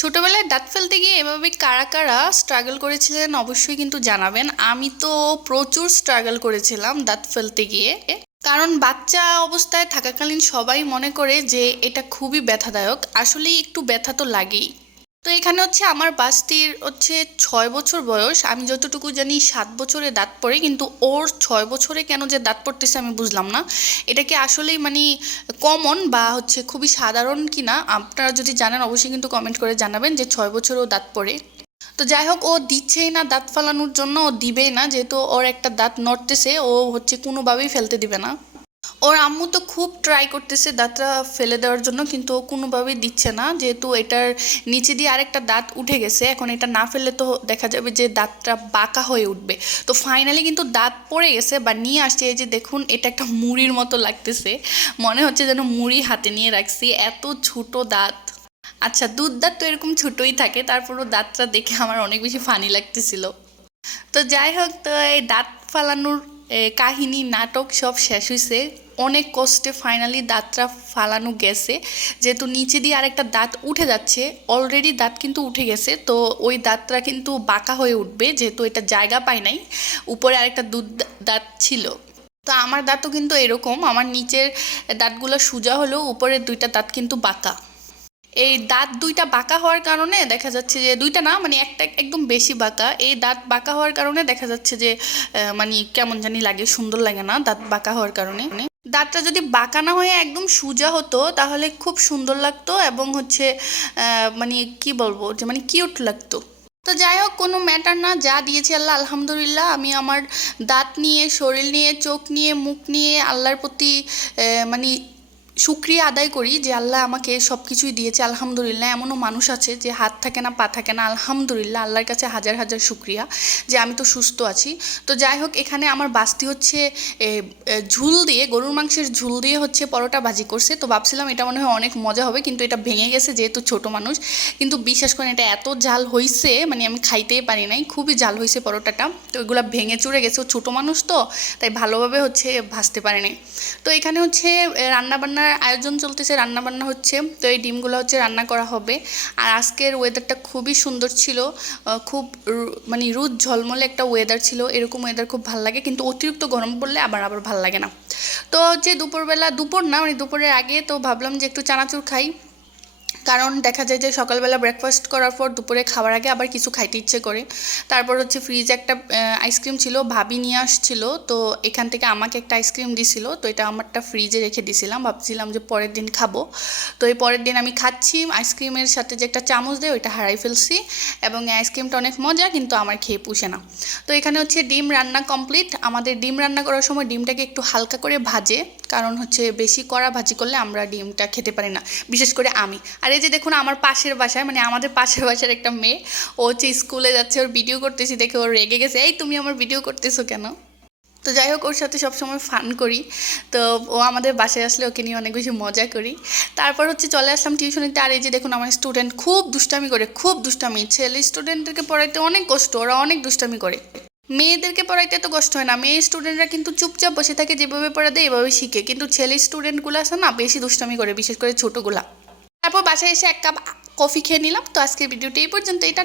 ছোটবেলায় দাঁত ফেলতে গিয়ে এভাবে কারা কারা স্ট্রাগল করেছিলেন অবশ্যই কিন্তু জানাবেন। আমি তো প্রচুর স্ট্রাগল করেছিলাম দাঁত ফেলতে গিয়ে। কারণ বাচ্চা অবস্থায় থাকাকালীন সবাই মনে করে যে এটা খুবই ব্যথাদায়ক, আসলেই একটু ব্যথা তো লাগেই। তো এখানে হচ্ছে আমার বাস্তির হচ্ছে 6 বছর বয়স, আমি যতটুকু জানি 7 বছরে দাঁত পড়ে, কিন্তু ওর 6 বছরে কেন যে দাঁত পড়তেছে আমি বুঝলাম না। এটা কি আসলেই মানে কমন বা হচ্ছে খুবই সাধারণ কিনা, আপনারা যদি জানেন অবশ্যই কিন্তু কমেন্ট করে জানাবেন যে 6 বছরেও দাঁত পড়ে। তো যাই হোক, ও দিচ্ছেই না দাঁত ফালানোর জন্য, ও দিবেই না, যেহেতু ওর একটা দাঁত নড়তেছে ও হচ্ছে কোনোভাবেই ফেলতে দিবে না। ওর আম্মু তো খুব ট্রাই করতেছে দাঁতটা ফেলে দেওয়ার জন্য, কিন্তু ও কোনোভাবেই দিচ্ছে না, যেহেতু এটার নিচে দিয়ে আরেকটা দাঁত উঠে গেছে। এখন এটা না ফেললে তো দেখা যাবে যে দাঁতটা বাঁকা হয়ে উঠবে। তো ফাইনালি কিন্তু দাঁত পড়ে গেছে বা নিয়ে আসছে, এই যে দেখুন, এটা একটা মুড়ির মতো লাগতেছে, মনে হচ্ছে যেন মুড়ি হাতে নিয়ে রাখছি, এত ছোট দাঁত। আচ্ছা, দুধ দাঁত তো এরকম ছোটই থাকে, তারপরও দাঁতটা দেখে আমার অনেক বেশি ফানি লাগতেছিল। তো যাই হোক, তো এই দাঁত ফালানোর কাহিনী নাটক সব শেষ হয়েছে। অনেক কষ্টে ফাইনালি দাঁতটা ফালানো গেছে, যেহেতু নিচে দিয়ে আরেকটা দাঁত উঠে যাচ্ছে। অলরেডি দাঁত কিন্তু উঠে গেছে, তো ওই দাঁতটা কিন্তু বাঁকা হয়ে উঠবে, যেহেতু এটা জায়গা পায় নাই। উপরে আরেকটা দাঁত ছিল। তো আমার দাঁতও কিন্তু এরকম, আমার নিচের দাঁতগুলো সোজা হলেও উপরের দুইটা দাঁত কিন্তু বাঁকা। এই দাঁত দুইটা বাঁকা হওয়ার কারণে দেখা যাচ্ছে যে, দুইটা না মানে একটা একদম বেশি বাঁকা, এই দাঁত বাঁকা হওয়ার কারণে দেখা যাচ্ছে যে মানে কেমন জানি লাগে, সুন্দর লাগে না দাঁত বাঁকা হওয়ার কারণে। দাঁতটা যদি বাঁকা না হয়ে একদম সোজা হতো তাহলে খুব সুন্দর লাগতো, এবং হচ্ছে মানে কি বলবো, যে মানে কিউট লাগতো। তো যাই হোক, কোনো ম্যাটার না, যা দিয়েছে আল্লাহ আলহামদুলিল্লাহ। আমি আমার দাঁত নিয়ে, শরীর নিয়ে, চোখ নিয়ে, মুখ নিয়ে আল্লাহর প্রতি মানে শুক্রিয়া আদায় করি যে আল্লাহ আমাকে সব কিছুই দিয়েছে আলহামদুলিল্লাহ। এমনও মানুষ আছে যে হাত থাকে না, পা থাকে না, আলহামদুলিল্লাহ, আল্লাহর কাছে হাজার হাজার শুক্রিয়া যে আমি তো সুস্থ আছি। তো যাই হোক, এখানে আমার বাস্তি হচ্ছে ঝুল দিয়ে, গরুর মাংসের ঝুল দিয়ে হচ্ছে পরোটা ভাজি করছে। তো ভাবছিলাম এটা মনে হয় অনেক মজা হবে, কিন্তু এটা ভেঙে গেছে যেহেতু ছোট মানুষ। কিন্তু বিশ্বাস করেন, এটা এত ঝাল হয়েছে, মানে আমি খাইতেই পারি নাই, খুবই ঝাল হয়েছে পরোটাটা। তো ওইগুলো ভেঙে চুরে গেছে, ও ছোটো মানুষ তো, তাই ভালোভাবে হচ্ছে ভাজতে পারে নাই। তো এখানে হচ্ছে রান্নাবান্নার আয়োজন চলতেছে, রান্নাবান্না হচ্ছে। তো এই ডিমগুলো হচ্ছে রান্না করা হবে। আর আজকের ওয়েদারটা খুবই সুন্দর ছিল, খুব মানে রোদ ঝলমলে একটা ওয়েদার ছিল। এরকম ওয়েদার খুব ভালো লাগে, কিন্তু অতিরিক্ত গরম পড়লে আবার আবার ভালো লাগে না। তো হচ্ছে দুপুরবেলা, দুপুর না মানে দুপুরের আগে, তো ভাবলাম যে একটু চানাচুর খাই। কারণ দেখা যায় যে সকালবেলা ব্রেকফাস্ট করার পর দুপুরে খাওয়ার আগে আবার কিছু খাইতে ইচ্ছে করে। তারপর হচ্ছে ফ্রিজে একটা আইসক্রিম ছিল, ভাবি নিয়ে আসছিল, তো এখান থেকে আমাকে একটা আইসক্রিম দিছিল, তো এটা আমারটা ফ্রিজে রেখে দিছিলাম, ভাবছিলাম যে পরের দিন খাবো। তো এই পরের দিন আমি খাচ্ছি, আইসক্রিমের সাথে যে একটা চামচ দেয় ওইটা হারাই ফেলছি, এবং এই আইসক্রিমটা অনেক মজা, কিন্তু আমার খেয়ে পুষে না। তো এখানে হচ্ছে ডিম রান্না কমপ্লিট। আমাদের ডিম রান্না করার সময় ডিমটাকে একটু হালকা করে ভাজে, কারণ হচ্ছে বেশি কড়া ভাজি করলে আমরা ডিমটা খেতে পারি না, বিশেষ করে আমি। আর এই যে দেখুন, আমার পাশের বাসায়, মানে আমাদের পাশের বাসার একটা মেয়ে, ও হচ্ছে স্কুলে যাচ্ছে, ওর ভিডিও করতেছি দেখে ওর রেগে গেছে, এই তুমি আমার ভিডিও করতেছো কেন। তো যাই হোক, ওর সাথে সবসময় ফান করি। তো ও আমাদের বাসায় আসলে ওকে নিয়ে অনেক বেশি মজা করি। তারপর হচ্ছে চলে আসলাম টিউশনিতে। আর এই যে দেখুন, আমার স্টুডেন্ট খুব দুষ্টামি করে, খুব দুষ্টামি। ছেলে স্টুডেন্টদেরকে পড়াইতে অনেক কষ্ট, ওরা অনেক দুষ্টামি করে। মেয়েদেরকে পড়াইতে এত কষ্ট হয় না, মেয়ে স্টুডেন্টরা কিন্তু চুপচাপ বসে থাকে, যেভাবে পড়া দেয় এভাবে শিখে, কিন্তু ছেলে স্টুডেন্টগুলো আছে না, বেশি দুষ্টামি করে, বিশেষ করে ছোটোগুলা। তারপর বাসায় এসে এক কাপ কফি খেয়ে নিলাম। তো আজকের ভিডিওটা এই পর্যন্ত, এটা